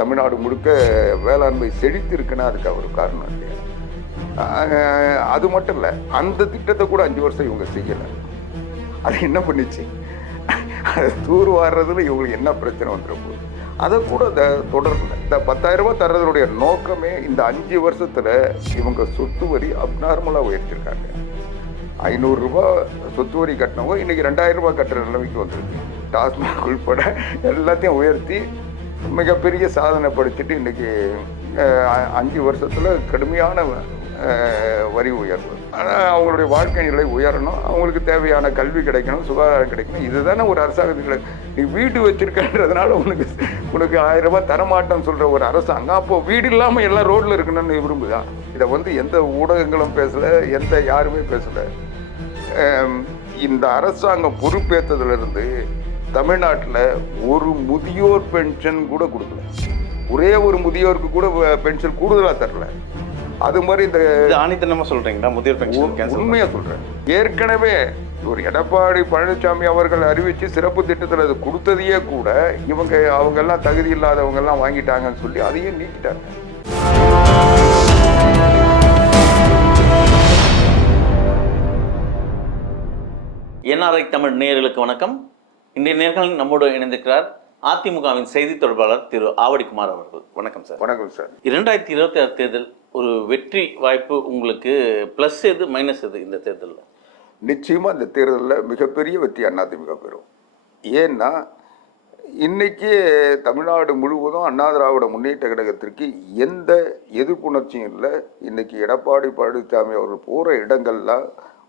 தமிழ்நாடு முழுக்க வேளாண்மை செழித்து இருக்குன்னா அதுக்கு அவர் காரணம் இல்லையா? அது மட்டும் இல்லை, அந்த திட்டத்தை கூட 5 வருஷம் இவங்க செய்யலை. அது என்ன பண்ணிச்சு? அதை தூர் வாடுறதுல இவங்களுக்கு என்ன பிரச்சனை வந்துட போகுது? அதை கூட தொடரல. இந்த 10,000 ரூபாய் தர்றதுடைய நோக்கமே இந்த 5 வருஷத்துல இவங்க சொத்து வரி அப்நார்மலா உயர்த்திருக்காங்க. 500 ரூபாய் சொத்து வரி கட்டினவங்க இன்னைக்கு 2,000 ரூபாய் கட்டுற நிலைமைக்கு வந்துருக்கு. டாஸ்மாக் உள்பட எல்லாத்தையும் உயர்த்தி மிகப்பெரிய சாதனை படுத்திட்டு இன்னைக்கு 5 வருஷத்துல கடுமையான வரி உயர்வு. ஆனால் அவங்களுடைய வாழ்க்கை நிலை உயரணும், அவங்களுக்கு தேவையான கல்வி கிடைக்கணும், சுகாதாரம் கிடைக்கணும். இதுதானே ஒரு அரசாங்கத்துக்கு. நீ வீடு வச்சிருக்கன்றதுனால உனக்கு 1000 ரூபாய் தரமாட்டேன்னு சொல்ற ஒரு அரசாங்கம் அப்போ வீடு இல்லாமல் எல்லாம் ரோட்ல இருக்கணும்னு விரும்புதா? இதை எந்த ஊடகங்களும் பேசல, யாருமே பேசல. இந்த அரசாங்கம் பொறுப்பேற்றதுல இருந்து தமிழ்நாட்டில் ஒரு முதியோர் பென்ஷன் கூட கொடுக்கல. ஒரே ஒரு முதியோருக்கு கூட பென்ஷன் கூடுதலாக தரல. அது மாதிரி இந்த ஆணித்தனமா சொல்றீங்களா? முதியோர் பென்ஷன் உண்மையா சொல்றேன். ஏற்கனவே ஒரு எடப்பாடி பழனிசாமி அவர்கள் அறிவிச்சு சிறப்பு திட்டத்தில் அது கொடுத்ததையே கூட அவங்க எல்லாம் தகுதி இல்லாதவங்க எல்லாம் வாங்கிட்டாங்கன்னு சொல்லி அதையும் நீக்கிட்டாங்க. என்ஆர்ஐ தமிழ் நேயர்களுக்கு வணக்கம். இன்றைய நேர்காணலில் நம்மோடு இணைந்திருக்கிறார் அதிமுகவின் செய்தி தொடர்பாளர் திரு ஆவடிக்குமார் அவர்கள். வணக்கம் சார். வணக்கம் சார். 2026 தேர்தல் ஒரு வெற்றி வாய்ப்பு உங்களுக்கு ப்ளஸ் எது மைனஸ் எது இந்த தேர்தலில்? நிச்சயமாக இந்த தேர்தலில் மிகப்பெரிய வெற்றி அதிமுக பெறும். ஏன்னா இன்னைக்கு தமிழ்நாடு முழுவதும் அண்ணா திராவிட முன்னேற்ற கழகத்திற்கு எந்த எதிர்ப்புணர்ச்சியும் இல்லை. இன்னைக்கு எடப்பாடி பழனிசாமி அவர்கள் போகிற இடங்கள்லாம்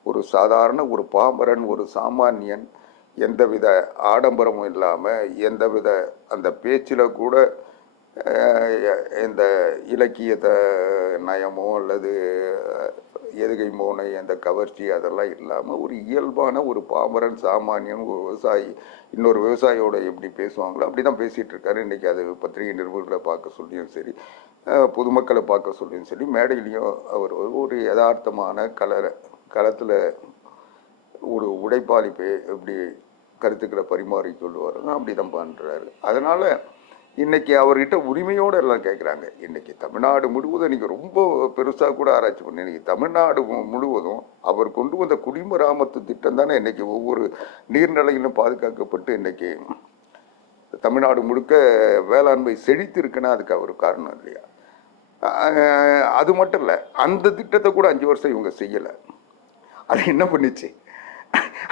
ஒரு சாதாரண ஒரு பாமரன், ஒரு சாமானியன், எந்தவித ஆடம்பரமும் இல்லாமல், எந்தவித அந்த பேச்சில் கூட இந்த இலக்கிய நயமோ அல்லது எதுகை மோனை அந்த கவர்ச்சி அதெல்லாம் இல்லாமல் ஒரு இயல்பான ஒரு பாமரன் சாமானியன், ஒரு விவசாயி இன்னொரு விவசாயியோட எப்படி பேசுவாங்களோ அப்படி தான் பேசிகிட்டு இருக்காரு. இன்றைக்கி அது பத்திரிகை நிருபர்களை பார்க்க சொல்லியும் சரி, பொதுமக்களை பார்க்க சொல்லியும் சரி, மேடையிலையும் அவர் ஒரு யதார்த்தமான களத்தில் ஒரு உடைப்பாளி எப்படி கருத்துக்களை பரிமாறி கொள்வாருங்க அப்படி தான் பண்ணுறாரு. அதனால் இன்றைக்கி அவர்கிட்ட உரிமையோடு எல்லாம் கேட்குறாங்க. இன்றைக்கி தமிழ்நாடு முழுவதும் இன்றைக்கி ரொம்ப பெருசாக கூட ஆராய்ச்சி பண்ணி இன்றைக்கி தமிழ்நாடு முழுவதும் அவர் கொண்டு வந்த குடிமராமத்து திட்டம் தானே இன்றைக்கி ஒவ்வொரு நீர்நிலையிலும் பாதுகாக்கப்பட்டு இன்றைக்கி தமிழ்நாடு முழுக்க வேளாண்மை செழித்து இருக்குன்னா அதுக்கு அவர் காரணம் இல்லையா? அது மட்டும் இல்லை, அந்த திட்டத்தை கூட 5 வருஷம் இவங்க செய்யலை. அது என்ன பண்ணிச்சு?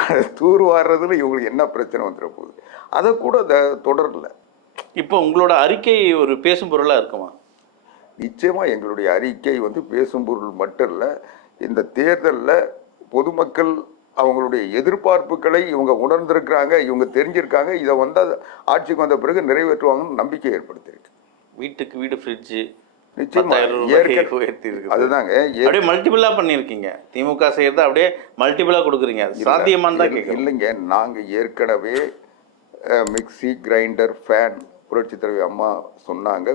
அதை தூர் வாடுறதுல இவங்களுக்கு என்ன பிரச்சனை வந்துட போகுது? அதை கூட தொடரல. இப்போ உங்களோட அறிக்கை ஒரு பேசும் பொருளாக இருக்குமா? நிச்சயமாக எங்களுடைய அறிக்கை பேசும் பொருள் மட்டும் இல்லை. இந்த தேர்தலில் பொதுமக்கள் அவங்களுடைய எதிர்பார்ப்புகளை இவங்க உணர்ந்திருக்கிறாங்க, இவங்க தெரிஞ்சிருக்காங்க. இதை ஆட்சிக்கு வந்த பிறகு நிறைவேற்றுவாங்கன்னு நம்பிக்கை ஏற்படுத்தியிருக்கு. வீட்டுக்கு வீடு ஃப்ரிட்ஜு அதுதாங்க மல்டிபிளா பண்ணிருக்கீங்க. திமுக செய்யறத அப்படியே மல்டிபிளா கொடுக்குறீங்க. சாத்தியமானு தான் கேட்குறேன். இல்லைங்க, நாங்கள் ஏற்கனவே மிக்சி, கிரைண்டர், ஃபேன் புரட்சி தலைவி அம்மா சொன்னாங்க,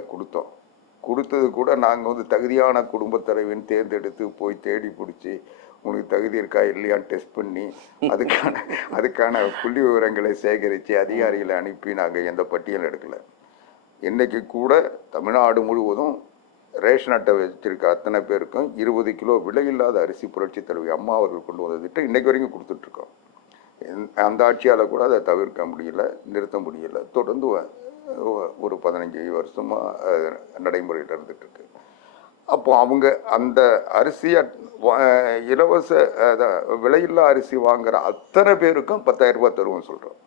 கொடுத்தது கூட நாங்கள் தகுதியான குடும்பத் தலைவின்னு தேர்ந்தெடுத்து போய் தேடி பிடிச்சி உங்களுக்கு தகுதி இருக்கா இல்லையான்னு டெஸ்ட் பண்ணி அதுக்கான புள்ளி விவரங்களை சேகரித்து அதிகாரிகளை அனுப்பி நாங்கள் எந்த பட்டியலும் எடுக்கலை. இன்றைக்கி கூட தமிழ்நாடு முழுவதும் ரேஷன் அட்டை வச்சிருக்க அத்தனை பேருக்கும் 20 கிலோ விலையில்லாத அரிசி புரட்சி தலைவி அம்மா அவர்கள் கொண்டு வந்த திட்டம் இன்றைக்கு வரைக்கும் கொடுத்துட்ருக்கோம். அந்த ஆட்சியால் கூட அதை தவிர்க்க முடியல, நிறுத்த முடியல. தொடர்ந்து ஒரு 15 வருஷமாக நடைமுறையில் இருந்துகிட்ருக்கு. அப்போ அவங்க அந்த அரிசியை இலவச விலையில்லா அரிசி வாங்குகிற அத்தனை பேருக்கும் 10,000 ரூபாய் தருவோம்னு சொல்கிறோம்.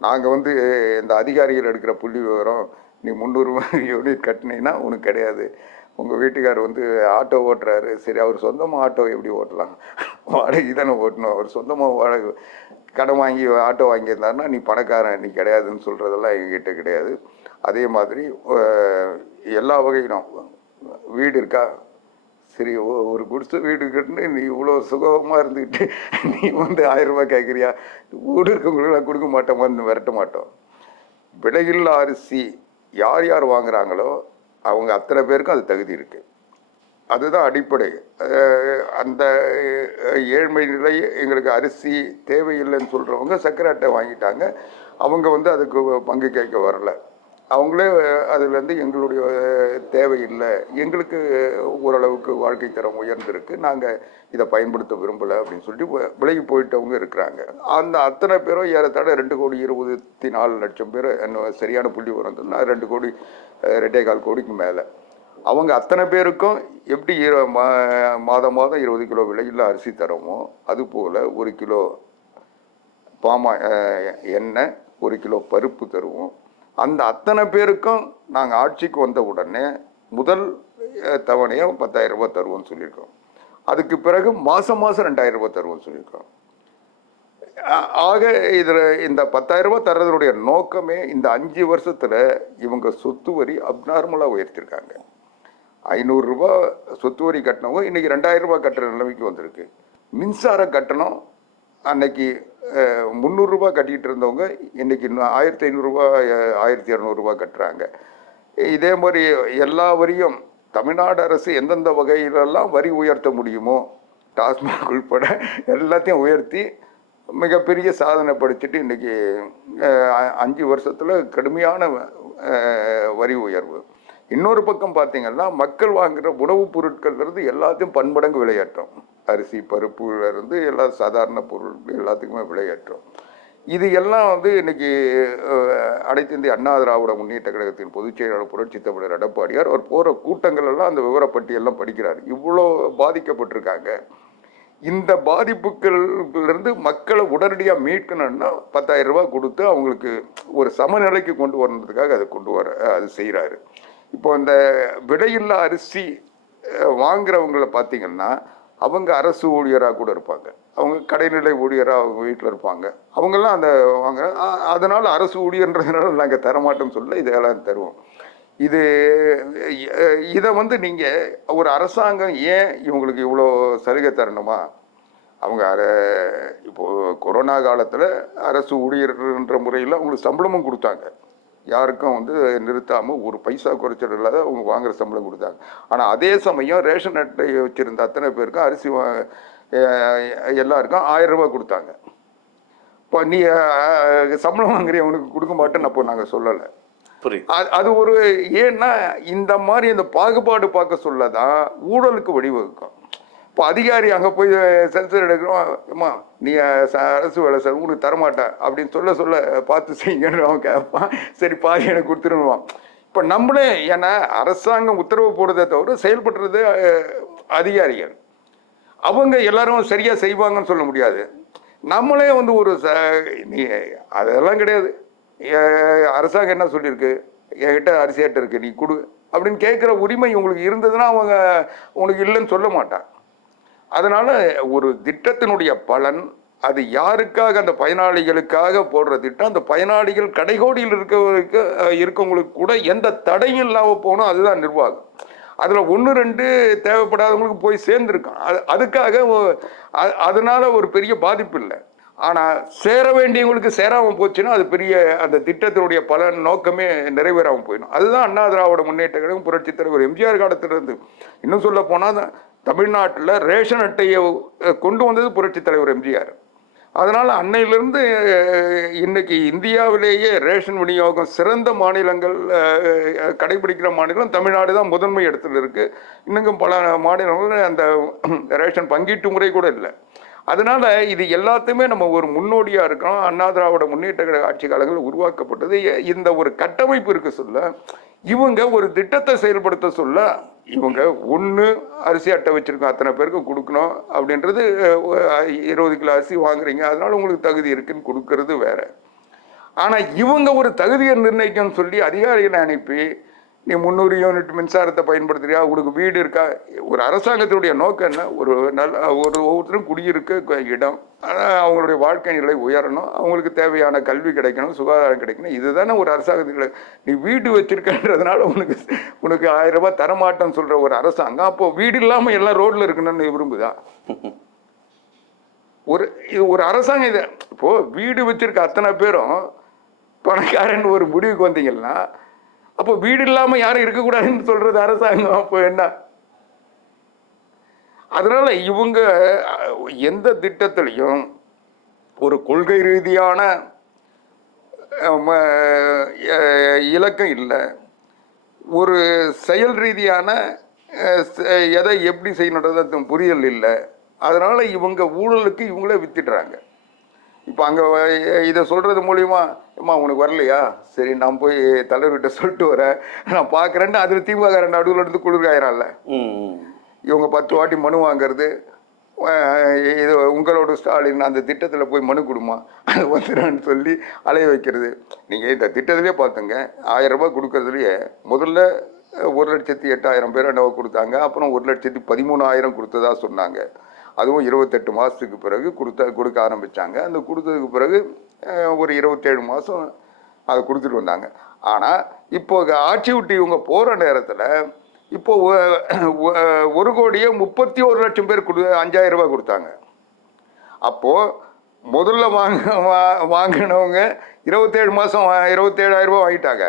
நாங்கள் இந்த அதிகாரிகள் எடுக்கிற புள்ளி விவரம், நீ 300 யூனிட் கட்டினீங்கன்னா உனக்கு கிடையாது. உங்கள் வீட்டுக்கார் ஆட்டோ ஓட்டுறாரு, சரி அவர் சொந்தமாக ஆட்டோ எப்படி ஓட்டலாம்? வாடகை தானே ஓட்டணும். அவர் சொந்தமாக வாடகை கடன் வாங்கி ஆட்டோ வாங்கியிருந்தாருன்னா நீ பணக்காரன், நீ கிடையாதுன்னு சொல்கிறதெல்லாம் எங்ககிட்ட கிடையாது. அதே மாதிரி எல்லா வகையிலும் வீடு இருக்கா, சரி ஒரு குடிசை வீடு கட்டுன்னு நீ இவ்வளோ சுகமாக இருந்துக்கிட்டு நீ 1000 ரூபாய் கேட்குறியா? வீடு இருக்கவங்களுக்கெல்லாம் கொடுக்க மாட்டோமான்னு விரட்ட மாட்டோம். விலையில்லா அரிசி யார் யார் வாங்குறாங்களோ அவங்க அத்தனை பேருக்கும் அது தகுதி இருக்குது. அதுதான் அடிப்படை. அந்த ஏழ்மை நிலை எங்களுக்கு அரிசி தேவையில்லைன்னு சொல்கிறவங்க சர்க்கரை அட்டை வாங்கிட்டாங்க. அவங்க அதுக்கு பங்கு கேட்க வரல. அவங்களே அதுலேருந்து எங்களுடைய தேவையில்லை, எங்களுக்கு ஓரளவுக்கு வாழ்க்கை தரம் உயர்ந்திருக்கு, நாங்கள் இதை பயன்படுத்த விரும்பலை அப்படின்னு சொல்லிட்டு விலகி போயிட்டவங்க இருக்கிறாங்க. அந்த அத்தனை பேரும் ஏறத்தாழ 2,24,00,000 பேர், என்ன சரியான புள்ளி வரதுன்னா 2,2,4 கோடிக்கு மேலே. அவங்க அத்தனை பேருக்கும் எப்படி மாதம் 20 கிலோ விலையில் அரிசி தரோமோ அதுபோல் 1 கிலோ பாமா எண்ணெய், 1 கிலோ பருப்பு தருவோம். அந்த அத்தனை பேருக்கும் நாங்கள் ஆட்சிக்கு வந்த உடனே முதல் தவணையாக 10,000 ரூபாய் தருவோம்னு சொல்லியிருக்கோம். அதுக்கு பிறகு மாதம் 2,000 ரூபாய் தருவோம்னு சொல்லியிருக்கோம். ஆக இதில் இந்த 10,000 ரூபாய் தர்றதுடைய நோக்கமே இந்த 5 வருஷத்தில் இவங்க சொத்து வரி அப்நார்மலாக உயர்த்திருக்காங்க. 500 ரூபாய் சொத்து வரி கட்டினவங்க இன்றைக்கி 2,000 ரூபாய் கட்டுற நிலைமைக்கு வந்திருக்கு. மின்சார கட்டணம் அன்னைக்கு 300 ரூபாய் கட்டிகிட்டு இருந்தவங்க இன்றைக்கி 1,500 ரூபாய் 1,200 ரூபாய் கட்டுறாங்க. இதே மாதிரி எல்லா வரியும் தமிழ்நாடு அரசு எந்தெந்த வகையிலெல்லாம் வரி உயர்த்த முடியுமோ டாஸ்மாக் உள்பட எல்லாத்தையும் உயர்த்தி மிகப்பெரிய சாதனை படிச்சுட்டு இன்றைக்கி 5 வருஷத்தில் கடுமையான வரி உயர்வு. இன்னொரு பக்கம் பார்த்தீங்கன்னா மக்கள் வாங்குகிற உணவுப் பொருட்கள்லேருந்து எல்லாத்தையும் பன்மடங்கு விலையேற்றம். அரிசி பருப்புலேருந்து எல்லா சாதாரண பொருள் எல்லாத்துக்குமே விலையேற்றம். இது எல்லாம் இன்றைக்கி அனைத்து இந்திய அண்ணா திராவிட முன்னேற்ற கழகத்தின் பொதுச் செயலாளர் புரட்சித் தமிழர் எடப்பாடியார் அவர் போகிற கூட்டங்களெல்லாம் அந்த விவரப்பட்டியெல்லாம் படிக்கிறார். இவ்வளோ பாதிக்கப்பட்டிருக்காங்க. இந்த பாதிப்புகளிலிருந்து மக்களை உடனடியாக மீட்கணும்னா 10,000 ரூபாய் கொடுத்து அவங்களுக்கு ஒரு சமநிலைக்கு கொண்டு வரணுன்றதுக்காக அதை அது செய்கிறாரு. இப்போ இந்த விலையில்லா அரிசி வாங்குறவங்களை பார்த்தீங்கன்னா அவங்க அரசு ஊழியராக கூட இருப்பாங்க, அவங்க கடைநிலை ஊழியராக அவங்க வீட்டில் இருப்பாங்க, அவங்கெல்லாம் அந்த வாங்க. அதனால் அரசு ஊழியன்றதுனால நாங்கள் தரமாட்டோம்னு சொல்ல இதெல்லாம் தருவோம். இதை நீங்கள் ஒரு அரசாங்கம் ஏன் இவங்களுக்கு இவ்வளோ சலுகை தரணுமா? அவங்க இப்போது கொரோனா காலத்தில் அரசு ஊழியர்ன்ற முறையில் அவங்களுக்கு சம்பளமும் கொடுத்தாங்க. யாருக்கும் நிறுத்தாமல் ஒரு பைசா குறைச்சல் இல்லாத அவங்க வாங்குகிற சம்பளம் கொடுத்தாங்க. ஆனால் அதே சமயம் ரேஷன் அட்டை வச்சுருந்த அத்தனை பேருக்கும் அரிசி எல்லாருக்கும் 1,000 ரூபாய் கொடுத்தாங்க. இப்போ நீ சம்பளம் வாங்குறிய உனக்கு கொடுக்க மாட்டேன்னு அப்போ நாங்கள் சொல்லலை. அது ஒரு ஏன்னா இந்த மாதிரி இந்த பாகுபாடு பார்க்க சொல்ல தான் ஊழலுக்கு வழிவகுக்கும். இப்போ அதிகாரி அங்கே போய் சென்சர் எடுக்கிறோம், அம்மா நீ அரசு வேலை சார் உனக்கு தரமாட்டேன் அப்படின்னு சொல்ல பார்த்து செய்யுங்கன்னு அவன் கேட்பான். சரி பாதி எனக்கு கொடுத்துருவான். இப்போ நம்மளே ஏன்னா அரசாங்கம் உத்தரவு போடுறதை தவிர செயல்படுறது அதிகாரிகள். அவங்க எல்லாரும் சரியாக செய்வாங்கன்னு சொல்ல முடியாது. நம்மளே ஒரு நீ அதெல்லாம் கிடையாது, அரசாங்கம் என்ன சொல்லியிருக்கு, என்கிட்ட அரிசி அட்டை இருக்கு நீ கொடு அப்படின்னு கேட்குற உரிமை உங்களுக்கு இருந்ததுன்னா அவங்க உனக்கு இல்லைன்னு சொல்ல மாட்டான். அதனால் ஒரு திட்டத்தினுடைய பலன் அது யாருக்காக, அந்த பயனாளிகளுக்காக போடுற திட்டம், அந்த பயனாளிகள் கடைகோடியில் இருக்கவங்களுக்கு கூட எந்த தடையும் இல்லாமல் போகணும். அதுதான் நிர்வாகம். அதில் 1-2 தேவைப்படாதவங்களுக்கு போய் சேர்ந்துருக்கான். அதுக்காக அதனால ஒரு பெரிய பாதிப்பு இல்லை. ஆனால் சேர வேண்டியவங்களுக்கு சேராமல் போச்சுன்னா அது பெரிய அந்த திட்டத்தினுடைய பலன் நோக்கமே நிறைவேறாமல் போயிடும். அதுதான் அண்ணா திராவிட முன்னேற்ற கழகம் புரட்சித் தலைவர் எம்ஜிஆர் காலத்திலிருந்து இன்னும் சொல்ல போனால் தமிழ்நாட்டில் ரேஷன் அட்டையை கொண்டு வந்தது புரட்சித் தலைவர் எம்ஜிஆர். அதனால் அன்னையிலிருந்து இன்னைக்கு இந்தியாவிலேயே ரேஷன் விநியோகம் சிறந்த மாநிலங்கள் கடைபிடிக்கிற மாநிலம் தமிழ்நாடு தான் முதன்மை இடத்துல இருக்குது. இன்னும் பல மாநிலங்கள் அந்த ரேஷன் பங்கீட்டு முறை கூட இல்லை. அதனால் இது எல்லாத்தையுமே நம்ம ஒரு முன்னோடியாக இருக்கோம். அண்ணா திராவிட முன்னேற்ற கழக ஆட்சி காலங்களில் உருவாக்கப்பட்டது. இந்த ஒரு கட்டமைப்பு இருக்க சொல்ல இவங்க ஒரு திட்டத்தை செயல்படுத்த சொல்ல இவங்க அரிசி அட்டை வச்சுருக்கோம் அத்தனை பேருக்கு கொடுக்கணும் அப்படின்றது, 20 கிலோ அரிசி வாங்குறீங்க அதனால் உங்களுக்கு தகுதி இருக்குன்னு கொடுக்கறது வேற. ஆனால் இவங்க ஒரு தகுதியை நிர்ணயிக்கணும்னு சொல்லி அதிகாரிகளை அனுப்பி நீ 300 யூனிட் மின்சாரத்தை பயன்படுத்துறியா, உனக்கு வீடு இருக்கா. ஒரு அரசாங்கத்தினுடைய நோக்கம் என்ன, ஒவ்வொருத்தரும் குடியிருக்க இடம், அவங்களுடைய வாழ்க்கை நிலை உயரணும், அவங்களுக்கு தேவையான கல்வி கிடைக்கணும், சுகாதாரம் கிடைக்கணும். இதுதானே ஒரு அரசாங்கத்துக்கு. நீ வீடு வச்சிருக்கன்றதுனால உனக்கு 1,000 ரூபாய் தரமாட்டேன்னு சொல்ற ஒரு அரசாங்கம் அப்போ வீடு இல்லாமல் எல்லாம் ரோட்ல இருக்கணும்னு விரும்புதா? ஒரு அரசாங்கம் இதை இப்போ வீடு வச்சிருக்க அத்தனை பேரும் பணக்காரன் ஒரு முடிவுக்கு வந்தீங்கன்னா அப்போ வீடு இல்லாமல் யாரும் இருக்கக்கூடாதுன்னு சொல்றது அரசாங்கம். அப்போ என்ன? அதனால இவங்க எந்த திட்டத்திலையும் ஒரு கொள்கை ரீதியான இலக்கம் இல்லை, ஒரு செயல் ரீதியான எதை எப்படி செய்யணுன்றது புரியல் இல்லை. அதனால் இவங்க ஊழலுக்கு இவங்களே வித்துடுறாங்க. இப்போ அங்கே இதை சொல்கிறது மூலிமா, அம்மா உனக்கு வரலையா, சரி நான் போய் தலைவர்கிட்ட சொல்லிட்டு வரேன், நான் பார்க்குறேன்னு அதில் திமுக நடுவில் இருந்து குளிர்காயிறான்ல. இவங்க 10 வாட்டி மனு வாங்கிறது, இது உங்களோட ஸ்டாலின் அந்த திட்டத்தில் போய் மனு கொடுமா அது வந்துடான்னு சொல்லி அலைய வைக்கிறது. நீங்கள் இந்த திட்டத்திலே பார்த்துங்க, 1000 ரூபாய் கொடுக்கறதுலையே முதல்ல 1,08,000 பேர் என்னவோ கொடுத்தாங்க, அப்புறம் 1,13,000 கொடுத்ததா சொன்னாங்க. அதுவும் 28 மாதத்துக்கு பிறகு கொடுக்க ஆரம்பித்தாங்க. அந்த கொடுத்ததுக்கு பிறகு ஒரு 27 மாதம் அதை கொடுத்துட்டு வந்தாங்க. ஆனால் இப்போ ஆட்சி விட்டு இவங்க போகிற நேரத்தில் இப்போ 1,31,00,000 பேர் 5,000 ரூபாய் கொடுத்தாங்க. அப்போது முதல்ல வாங்கினவங்க 27 மாதம் 27,000 ரூபாய் வாங்கிட்டாங்க.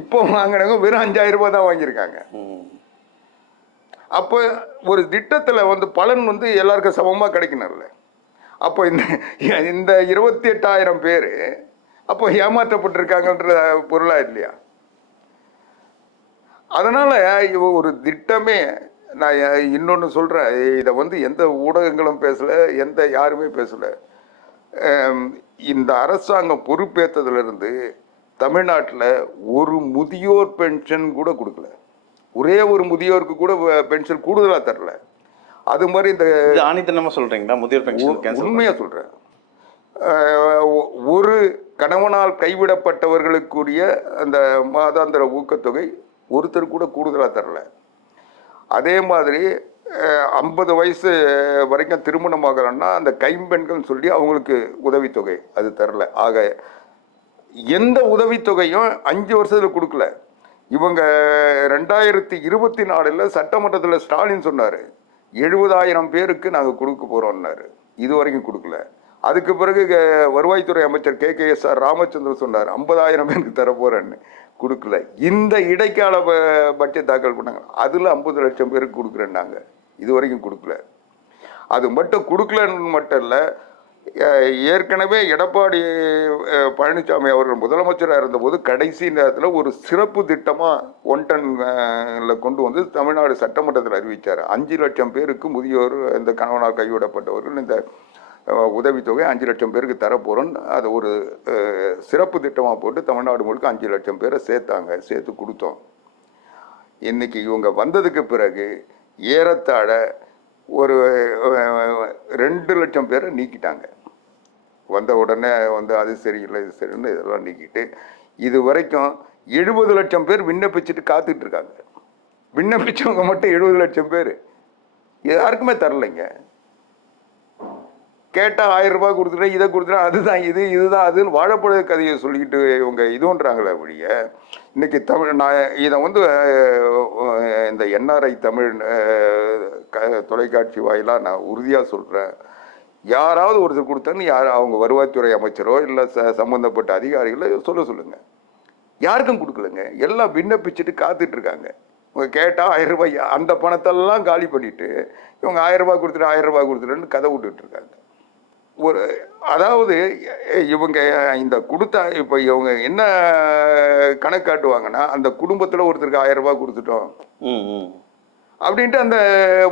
இப்போ வாங்கினவங்க வெறும் 5,000 ரூபாய் தான் வாங்கியிருக்காங்க. அப்போ ஒரு திட்டத்தில் பலன் எல்லாருக்கும் சமமாக கிடைக்கணும்ல. அப்போ இந்த 28,000 பேர் அப்போ ஏமாற்றப்பட்டிருக்காங்கன்ற பொருளாக இல்லையா? அதனால் ஒரு திட்டமே, நான் இன்னொன்று சொல்கிறேன், இதை எந்த ஊடகங்களும் பேசலை, யாருமே பேசலை. இந்த அரசாங்கம் பொறுப்பேற்றதுலேருந்து தமிழ்நாட்டில் ஒரு முதியோர் பென்ஷன் கூட கொடுக்கல. ஒரே ஒரு முதியோருக்கு கூட பென்ஷன் கூடுதலாக தரல. அது மாதிரி இந்த ஆணித்தனமாக சொல்கிறீங்களா? முதியோர் பென்ஷன் உண்மையாக சொல்கிறேன். ஒரு கணவனால் கைவிடப்பட்டவர்களுக்குரிய அந்த மாதாந்திர ஊக்கத்தொகை ஒருத்தர் கூட கூடுதலாக தரல. அதே மாதிரி 50 வயசு வரைக்கும் திருமணம் ஆகலன்னா அந்த கைம்பெண்கள் சொல்லி அவங்களுக்கு உதவித்தொகை அது தரல. ஆக எந்த உதவித்தொகையும் 5 வருஷத்தில் கொடுக்கல. இவங்க 2024 சட்டமன்றத்தில் ஸ்டாலின் சொன்னார், 70,000 பேருக்கு நாங்கள் கொடுக்க போகிறோம்னாரு. இது வரைக்கும் கொடுக்கல. அதுக்கு பிறகு வருவாய்த்துறை அமைச்சர் KKSR ராமச்சந்திரன் சொன்னார் 50,000 பேருக்கு தர போகிறேன்னு, கொடுக்கல. இந்த இடைக்கால பட்ஜெட் தாக்கல் பண்ணாங்க, அதில் 50 லட்சம் பேருக்கு கொடுக்குறேன்னாங்க, இது வரைக்கும் கொடுக்கல. அது மட்டும் கொடுக்கலன்னு மட்டும் இல்லை, ஏற்கனவே எடப்பாடி பழனிசாமி அவர்கள் முதலமைச்சராக இருந்தபோது கடைசி நேரத்தில் ஒரு சிறப்பு திட்டமாக 1 டன்ல கொண்டு தமிழ்நாடு சட்டமன்றத்தில் அறிவித்தார். 5 லட்சம் பேருக்கு முதியோர், இந்த கணவனால் கைவிடப்பட்டவர்கள் இந்த உதவித்தொகை 5 லட்சம் பேருக்கு தரப்போகிறோன்னு அதை ஒரு சிறப்பு திட்டமாக போட்டு தமிழ்நாடு முழுக்க 5 லட்சம் பேரை சேர்த்து கொடுத்தோம். இன்னைக்கு இவங்க வந்ததுக்கு பிறகு ஏறத்தாழ ஒரு 2 லட்சம் பேரை நீக்கிட்டாங்க. வந்த உடனே அது சரியில்லை இது சரியில்லை இதெல்லாம் நீக்கிட்டு இது வரைக்கும் 70 லட்சம் பேர் விண்ணப்பிச்சுட்டு காத்துட்டு இருக்காங்க. விண்ணப்பிச்சவங்க மட்டும் 70 லட்சம் பேர் யாருக்குமே தரலைங்க. கேட்டால் 1000 ரூபாய் கொடுத்துட்டேன், இதை கொடுத்துட்டேன், அதுதான் இதுதான் அதுன்னு வாழைப்பழ கதையை சொல்லிக்கிட்டு இவங்க இதுன்றாங்களே ஒழிய, இன்னைக்கு நான் இதை இந்த NRI தமிழ் தொலைக்காட்சி வாயிலாக நான் உறுதியாக சொல்கிறேன், யாராவது ஒருத்தர் கொடுத்தான்னு அவங்க வருவாய்த்துறை அமைச்சரோ இல்லை சம்மந்தப்பட்ட அதிகாரிகளோ சொல்லுங்கள். யாருக்கும் கொடுக்கலங்க, எல்லாம் விண்ணப்பிச்சுட்டு காத்துட்ருக்காங்க. இவங்க கேட்டால் 1000 ரூபாய், அந்த பணத்தெல்லாம் காலி பண்ணிவிட்டு இவங்க 1000 ரூபாய் கொடுத்துட்டு 1000 ரூபாய் கொடுத்துட்டுன்னு கதை விட்டுட்ருக்காங்க. அதாவது இவங்க இந்த கொடுத்தா இப்போ இவங்க என்ன கணக்கு காட்டுவாங்கன்னா, அந்த குடும்பத்தில் ஒருத்தருக்கு 1000 ரூபாய் கொடுத்துட்டோம் அப்படின்ட்டு அந்த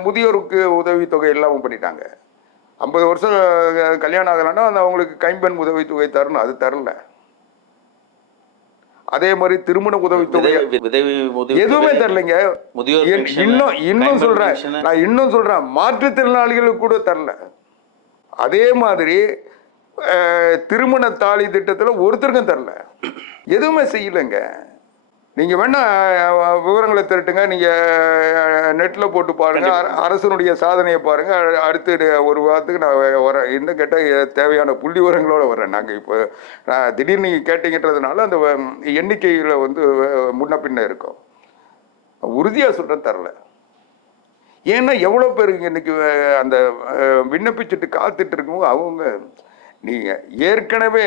முதியோருக்கு உதவித்தொகை எல்லாம் பண்ணிட்டாங்க. 50 வருஷம் கல்யாணம் ஆகலைன்னா அந்த அவங்களுக்கு கைம்பெண் உதவித்தொகை தரணும், அது தரல. அதே மாதிரி திருமண உதவித்தொகை எதுவுமே தரலைங்க. இன்னும் சொல்றேன் மாற்றுத்திறனாளிகளுக்கு கூட தரல. அதே மாதிரி திருமண தாலி திட்டத்தில் ஒருத்தருக்கும் தரல, எதுவுமே செய்யலைங்க. நீங்கள் வேணா விவரங்களை திரட்டுங்க, நீங்கள் நெட்டில் போட்டு பாருங்க, அரசனுடைய சாதனையை பாருங்க. அடுத்து ஒரு வாரத்துக்கு நான் வரேன், இன்னும் கேட்டால் தேவையான புள்ளி விவரங்களோட வரேன். நாங்கள் இப்போ திடீர்னு நீங்கள் கேட்டீங்கன்றதுனால அந்த எண்ணிக்கையில் முன்ன பின்ன இருக்கும். உறுதியாக சொல்கிறேன் தரல. ஏன்னா எவ்வளோ பேருக்கு இன்னைக்கு அந்த விண்ணப்பிச்சுட்டு காத்துட்டு இருக்கவங்க அவங்க, நீங்கள் ஏற்கனவே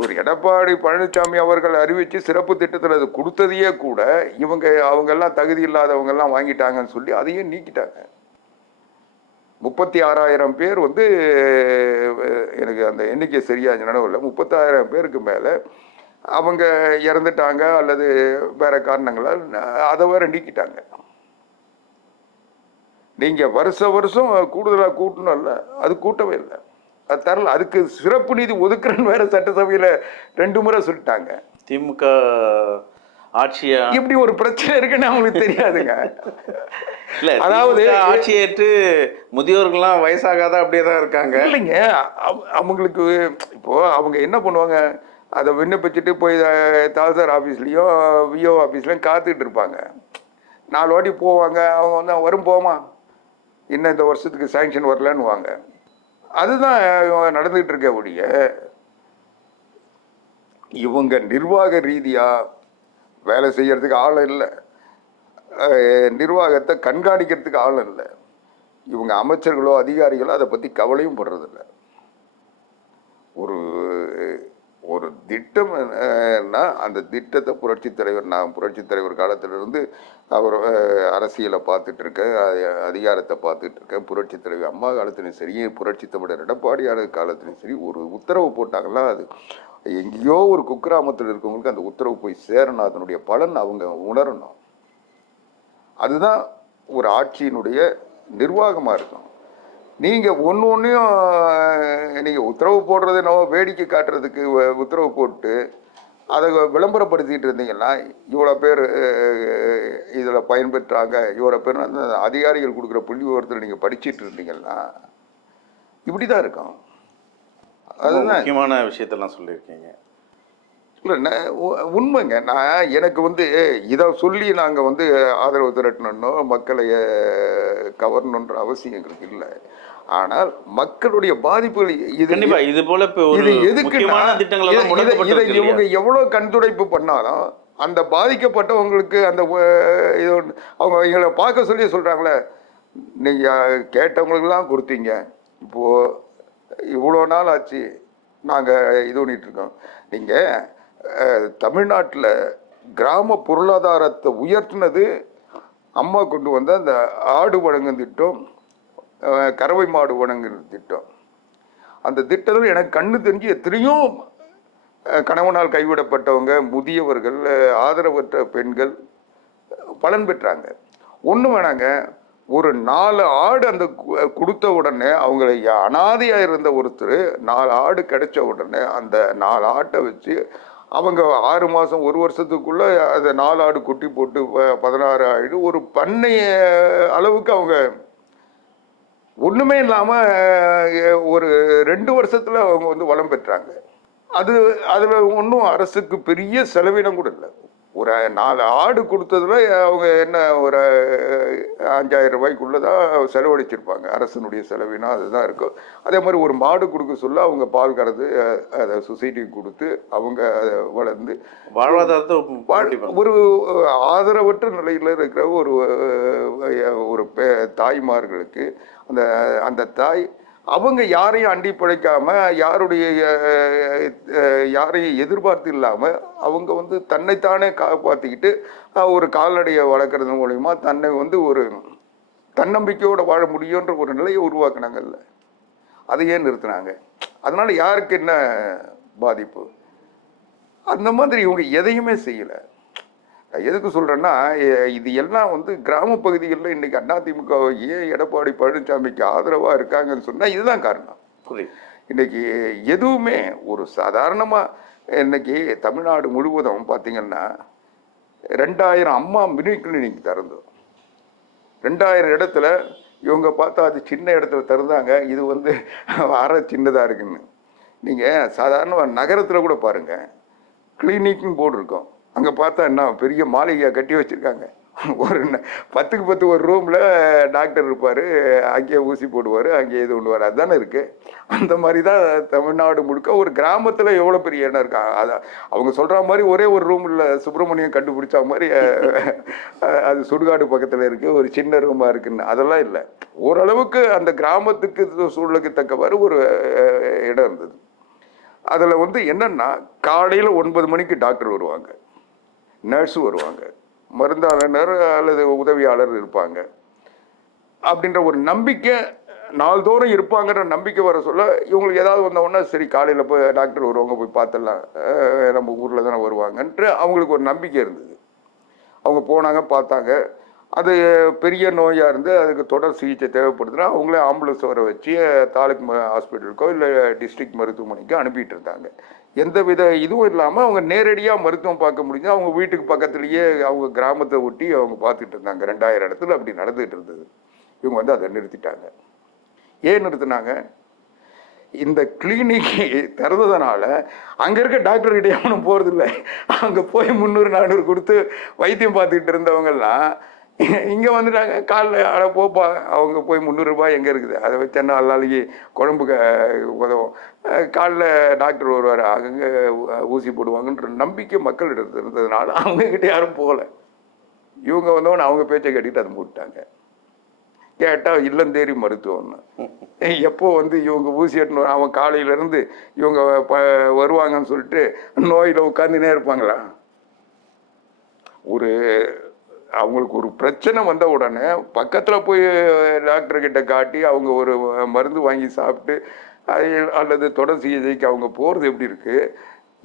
ஒரு எடப்பாடி பழனிசாமி அவர்கள் அறிவித்து சிறப்பு திட்டத்தில் அது கொடுத்ததையே கூட அவங்கெல்லாம் தகுதி இல்லாதவங்கெல்லாம் வாங்கிட்டாங்கன்னு சொல்லி அதையே நீக்கிட்டாங்க. 36,000 பேர் எனக்கு அந்த எண்ணிக்கை சரியாக நினைவு இல்லை, 36,000 பேருக்கு மேலே அவங்க இறந்துட்டாங்க அல்லது வேற காரணங்களால் அதை வேற நீக்கிட்டாங்க. நீங்கள் வருஷம் கூடுதலாக கூட்டணும்ல, அது கூட்டவே இல்லை, அது தரல. அதுக்கு சிறப்பு நிதி ஒதுக்குறன்னு வேற சட்டசபையில் 2 முறை சொல்லிட்டாங்க. திமுக ஆட்சியா இப்படி ஒரு பிரச்சனை இருக்குன்னு அவங்களுக்கு தெரியாதுங்க. இல்ல, அதாவது ஆட்சியேற்று முதியோர்கள்லாம் வயசாகாத அப்படியே தான் இருக்காங்க. இல்லைங்க, அவங்களுக்கு இப்போ அவங்க என்ன பண்ணுவாங்க, அதை விண்ணப்பிச்சுட்டு போய் தாசில்தார் ஆஃபீஸ்லேயும் விஓ ஆஃபீஸ்லையும் காத்துக்கிட்டு இருப்பாங்க. 4 வாட்டி போவாங்க. அவங்க வந்து வரும் போமா, இன்னும் இந்த வருஷத்துக்கு சேங்ஷன் வரலன்னு வாங்க. அதுதான் நடந்துகிட்டு இருக்க ஒழிய இவங்க நிர்வாக ரீதியாக வேலை செய்யறதுக்கு ஆள் இல்லை, நிர்வாகத்தை கண்காணிக்கிறதுக்கு ஆள் இல்லை. இவங்க அமைச்சர்களோ அதிகாரிகளோ அதை பற்றி கவலையும் படுறதில்லை. ஒரு ஒரு திட்டம்னா அந்த திட்டத்தை நான் புரட்சித் தலைவர் காலத்திலிருந்து அவர் அரசியலை பார்த்துட்டு இருக்கேன், அதிகாரத்தை பார்த்துட்டு இருக்கேன். புரட்சித் தலைவர் அம்மா காலத்திலும் சரி, புரட்சித் தமிழர் எடப்பாடியார் காலத்திலும் சரி, ஒரு உத்தரவு போட்டாங்கன்னா அது எங்கேயோ ஒரு குக்கிராமத்தில் இருக்கவங்களுக்கு அந்த உத்தரவு போய் சேரணும், அதனுடைய பலன் அவங்க உணரணும். அதுதான் ஒரு ஆட்சியினுடைய நிர்வாகமாக இருக்கும். நீங்கள் ஒன்றையும் நீங்கள் உத்தரவு போடுறது என்னவோ வேடிக்கை காட்டுறதுக்கு உத்தரவு போட்டு அதை விளம்பரப்படுத்திட்டு இருந்தீங்கன்னா, இவ்வளோ பேர் இதில் பயன்பெற்றாங்க, இவ்வளோ பேர் அந்த அதிகாரிகள் கொடுக்குற புள்ளி விவரத்தில் நீங்கள் படிச்சுட்டு இருந்தீங்கன்னா இப்படி தான் இருக்கும். அதுதான் முக்கியமான விஷயத்தெல்லாம் சொல்லியிருக்கீங்க. இல்லை, உண்மைங்க. எனக்கு வந்து இதை சொல்லி நாங்கள் வந்து ஆதரவு திரட்டணுன்னோ மக்களை கவரணுன்ற அவசியம் எங்களுக்கு இல்லை. ஆனால் மக்களுடைய பாதிப்புகள் இது போல இது எதுக்குன்னா, இதை இவங்க எவ்வளோ கண்துடைப்பு பண்ணாலும் அந்த பாதிக்கப்பட்டவங்களுக்கு அந்த இது அவங்க எங்களை பார்க்க சொல்லி சொல்கிறாங்களே, நீங்கள் கேட்டவங்களுக்கெல்லாம் கொடுத்தீங்க, இப்போது இவ்வளோ நாள் ஆச்சு நாங்கள் இது பண்ணிகிட்ருக்கோம். நீங்கள் தமிழ்நாட்டில் கிராம பொருளாதாரத்தை உயர்த்தினது அம்மா கொண்டு வந்த அந்த ஆடு வழங்கும் திட்டம், கறவை மாடு வழங்குற திட்டம். அந்த திட்டத்தில் எனக்கு கண்ணு தெரிஞ்சு எத்தனையோ கணவனால் கைவிடப்பட்டவங்க, முதியவர்கள், ஆதரவற்ற பெண்கள் பலன் பெற்றாங்க. ஒன்றும் வேணாங்க, ஒரு 4 ஆடு அந்த கொடுத்த உடனே அவங்களை அனாதையாக இருந்த ஒருத்தர் 4 ஆடு கிடைச்ச உடனே அந்த 4 ஆட்டை வச்சு அவங்க 6 மாதம் 1 வருஷத்துக்குள்ளே அதை 4 ஆடு குட்டி போட்டு 16 ஆடு ஒரு பண்ணை அளவுக்கு அவங்க ஒன்றுமே இல்லாமல் ஒரு 2 வருஷத்தில் அவங்க வந்து வளம் பெற்றாங்க. அதில் ஒன்றும் அரசுக்கு பெரிய செலவினம் கூட இல்லை. ஒரு 4 ஆடு கொடுத்ததுல அவங்க என்ன ஒரு 5000 ரூபாய்க்குள்ளே தான் செலவழிச்சிருப்பாங்க. அரசனுடைய செலவினம் அதுதான் இருக்கும். அதே மாதிரி ஒரு மாடு கொடுக்க சொல்ல அவங்க பால் கறந்து அதை சொசைட்டிக்கு கொடுத்து அவங்க அதை வளர்ந்து வாழ்வாதாரத்தை ஒரு ஆதரவற்ற நிலையில் இருக்கிற ஒரு தாய்மார்களுக்கு அந்த தாய் அவங்க யாரையும் அண்டி பிழைக்காம, யாரையும் எதிர்பார்த்து இல்லாமல் அவங்க வந்து தன்னைத்தானே காப்பாற்றிக்கிட்டு ஒரு கால்நடையை வளர்க்குறது மூலயமா தன்னை வந்து ஒரு தன்னம்பிக்கையோடு வாழ முடியுன்ற ஒரு நிலையை உருவாக்குனாங்கல்ல, அதை ஏன் நிறுத்தினாங்க? அதனால் யாருக்கு என்ன பாதிப்பு? அந்த மாதிரி இவங்க எதையுமே செய்யலை. எதுக்கு சொல்கிறேன்னா, இது எல்லாம் வந்து கிராம பகுதிகளில் இன்றைக்கி அதிமுக ஏன் எடப்பாடி பழனிசாமிக்கு ஆதரவாக இருக்காங்கன்னு சொன்னால் இதுதான் காரணம். இன்றைக்கி எதுவுமே ஒரு சாதாரணமாக இன்றைக்கி தமிழ்நாடு முழுவதும் பார்த்திங்கன்னா 2000 அம்மா மினி கிளினிக் திறந்தோம். 2000 இடத்துல இவங்க பார்த்தா அது சின்ன இடத்துல திறந்தாங்க, இது வந்து அரை சின்னதாக இருக்குன்னு. நீங்கள் சாதாரண நகரத்தில் கூட பாருங்கள், கிளினிக்னு போர்டு இருக்கும். அங்கே பார்த்தா என்ன பெரிய மாளிகையாக கட்டி வச்சுருக்காங்க. ஒரு 10க்கு 10 ஒரு ரூமில் டாக்டர் இருப்பார், அங்கேயே ஊசி போடுவார், அங்கேயே இது பண்ணுவார். அதுதானே இருக்குது. அந்த மாதிரி தான் தமிழ்நாடு முழுக்க ஒரு கிராமத்தில் எவ்வளோ பெரிய இடம் இருக்கா. அதை அவங்க சொல்கிற மாதிரி ஒரே ஒரு ரூமில் சுப்பிரமணியம் கண்டுபிடிச்ச மாதிரி அது சுடுகாடு பக்கத்தில் இருக்குது, ஒரு சின்ன ரூமாக இருக்குன்னு. அதெல்லாம் இல்லை. ஓரளவுக்கு அந்த கிராமத்துக்கு சூழலுக்கு தக்கவாறு ஒரு இடம் இருந்தது. அதில் வந்து என்னென்னா, காலையில் 9 மணிக்கு டாக்டர் வருவாங்க, நர்ஸு வருவாங்க, மருந்தாளர் அல்லது உதவியாளர் இருப்பாங்க. அப்படின்ற ஒரு நம்பிக்கை நாள்தோறும் இருப்பாங்கிற நம்பிக்கை வர சொல்ல இவங்களுக்கு ஏதாவது வந்த உடனே சரி காலையில் போய் டாக்டர் வருவாங்க போய் பார்த்துடலாம், நம்ம ஊரில் தானே வருவாங்கன்ட்டு அவங்களுக்கு ஒரு நம்பிக்கை இருந்தது. அவங்க போனாங்க பார்த்தாங்க. அது பெரிய நோயாக இருந்து அதுக்கு தொடர் சிகிச்சை தேவைப்படுதுன்னா அவங்களே ஆம்புலன்ஸ் வர வச்சு தாலுக் ஹாஸ்பிட்டலுக்கோ இல்லை டிஸ்ட்ரிக்ட் மருத்துவமனைக்கோ அனுப்பிட்டு இருந்தாங்க. எந்த வித இதுவும் இல்லாமல் அவங்க நேரடியாக மருத்துவம் பார்க்க முடிஞ்சு அவங்க வீட்டுக்கு பக்கத்துலேயே அவங்க கிராமத்தை ஒட்டி அவங்க பார்த்துட்டு இருந்தாங்க. 2000 இடத்துல அப்படி நடந்துகிட்டு இருந்தது. இவங்க வந்து அதை நிறுத்திட்டாங்க. ஏன் நிறுத்தினாங்க? இந்த கிளினிக் திறந்ததுனால அங்கே இருக்க டாக்டர்கிட்ட எவனும் போகிறதில்ல. அங்கே போய் 300-400 கொடுத்து வைத்தியம் பார்த்துக்கிட்டு இருந்தவங்கெல்லாம் இங்கே வந்துட்டாங்க. காலைல போப்பா, அவங்க போய் 300 ரூபாய் எங்கே இருக்குது, அதை வச்சு என்ன நாளைக்கு குழம்புக்கு உதவும், காலைல டாக்டர் வருவார் அங்கே ஊசி போடுவாங்கன்ற நம்பிக்கை மக்களிடம் இருந்ததுனால அவங்கக்கிட்ட யாரும் போகலை. இவங்க வந்தவொன்னே அவங்க பேச்சை கட்டிட்டு அதை மூட்டாங்க. கேட்டால் இல்லந்தேரி மருத்துவம்னு. எப்போ வந்து இவங்க ஊசி எட்டுன்னு அவன் காலையிலேருந்து இவங்க வருவாங்கன்னு சொல்லிட்டு நோயில் உட்காந்துனே இருப்பாங்களா? ஒரு அவங்களுக்கு ஒரு பிரச்சனை வந்த உடனே பக்கத்தில் போய் டாக்டர்கிட்ட காட்டி அவங்க ஒரு மருந்து வாங்கி சாப்பிட்டு அல்லது தொடர் சிகிச்சைக்கு அவங்க போகிறது எப்படி இருக்குது?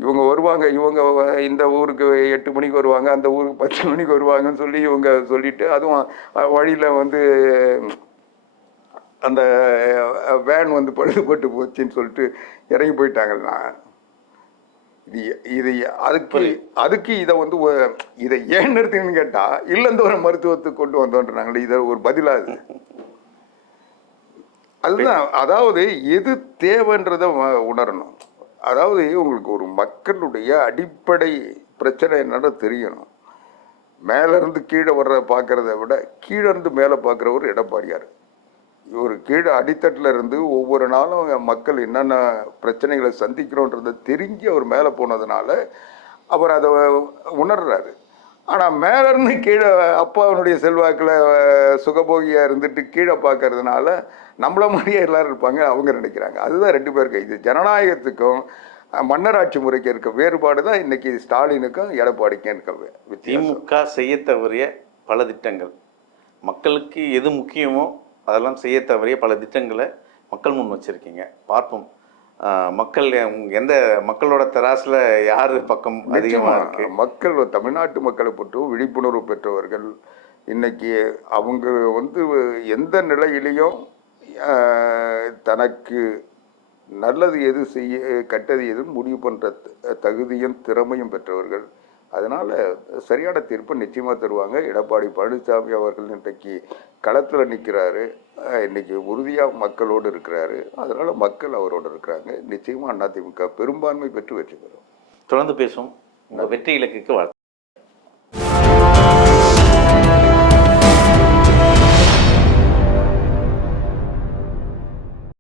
இவங்க வருவாங்க, இவங்க இந்த ஊருக்கு 8 மணிக்கு வருவாங்க, அந்த ஊருக்கு 10 மணிக்கு வருவாங்கன்னு சொல்லி இவங்க சொல்லிட்டு அதுவும் வழியில் வந்து அந்த வேன் வந்து பழுதுபட்டு போச்சுன்னு சொல்லிட்டு இறங்கி போயிட்டாங்கன்னா இது இது அதுக்கு இதை வந்து இதை ஏன் நிறுத்தின்னு கேட்டால் இல்லைந்த ஒரு மருத்துவத்துக்கு கொண்டு வந்தோன்றாங்களே, இதை ஒரு பதிலாகுது. அதுதான், அதாவது எது தேவைன்றதை உணரணும். அதாவது உங்களுக்கு ஒரு மக்களுடைய அடிப்படை பிரச்சனை என்னன்னு தெரியணும். மேலேருந்து கீழே வர்ற பார்க்குறத விட கீழே இருந்து மேலே பார்க்குறவர் எடப்பாடியார். இவர் கீழே அடித்தட்டில் இருந்து ஒவ்வொரு நாளும் மக்கள் என்னென்ன பிரச்சனைகளை சந்திக்கிறோன்றதை தெரிஞ்சு அவர் மேலே போனதுனால அவர் அதை உணர்றாரு. ஆனால் மேலேருந்து கீழே அப்பாவனுடைய செல்வாக்கில் சுகபோகியாக இருந்துட்டு கீழே பார்க்கறதுனால நம்மள மாதிரியே எல்லாரும் இருப்பாங்க அவங்க நினைக்கிறாங்க. அதுதான் 2 பேருக்கு. இது ஜனநாயகத்துக்கும் மன்னராட்சி முறைக்கு இருக்க வேறுபாடு தான் இன்னைக்கு ஸ்டாலினுக்கும் எடப்பாடிக்கும் இருக்க வித்தியாசம். திமுக செய்ய தவறிய பல திட்டங்கள், மக்களுக்கு எது முக்கியமோ அதெல்லாம் செய்ய தவறிய பல திட்டங்களை மக்கள் முன் வச்சுருக்கீங்க. பார்ப்போம் மக்கள் எந்த மக்களோட தராசில் யார் பக்கம் அதிகமாக இருக்கு. மக்கள் தமிழ்நாட்டு மக்களை பொறுத்தும் விழிப்புணர்வு பெற்றவர்கள் இன்னைக்கு அவங்க வந்து எந்த நிலையிலையும் தனக்கு நல்லது எது செய்ய கெட்டது எதுன்னு முடிவு பண்ணுற தகுதியும் திறமையும் பெற்றவர்கள். அதனால் சரியான தீர்ப்பை நிச்சயமாக தருவாங்க. எடப்பாடி பழனிசாமி அவர்கள் இன்றைக்கு களத்தில் நிற்கிறாரு, இன்றைக்கி உறுதியாக மக்களோடு இருக்கிறாரு. அதனால் மக்கள் அவரோடு இருக்கிறாங்க. நிச்சயமாக அதிமுக பெரும்பான்மை பெற்று வெற்றி பெறும். தொடர்ந்து பேசும். உங்கள் வெற்றி இலக்குக்கு வாழ்த்து.